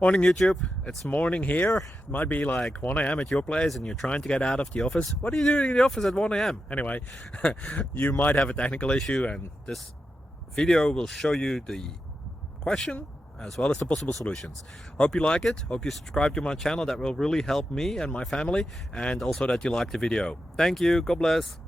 Morning YouTube, it's morning here. It might be like 1 a.m. at your place and you're trying to get out of the office. What are you doing in the office at 1 a.m.? Anyway, you might have a technical issue and this video will show you the question as well as the possible solutions. Hope you like it, hope you subscribe to my channel. That will really help me and my family, and also that you like the video. Thank you, God bless.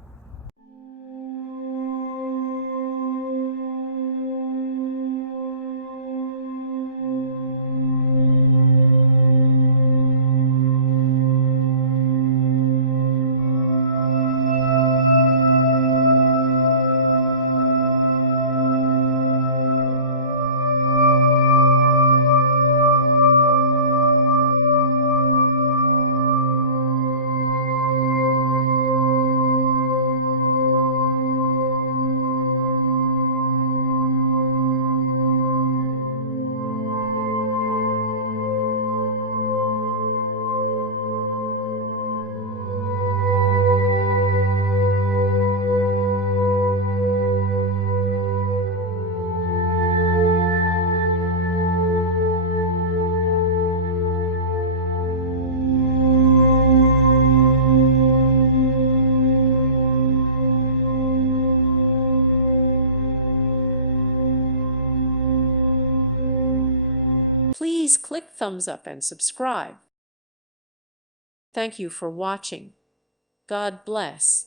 Please click thumbs up and subscribe. Thank you for watching. God bless.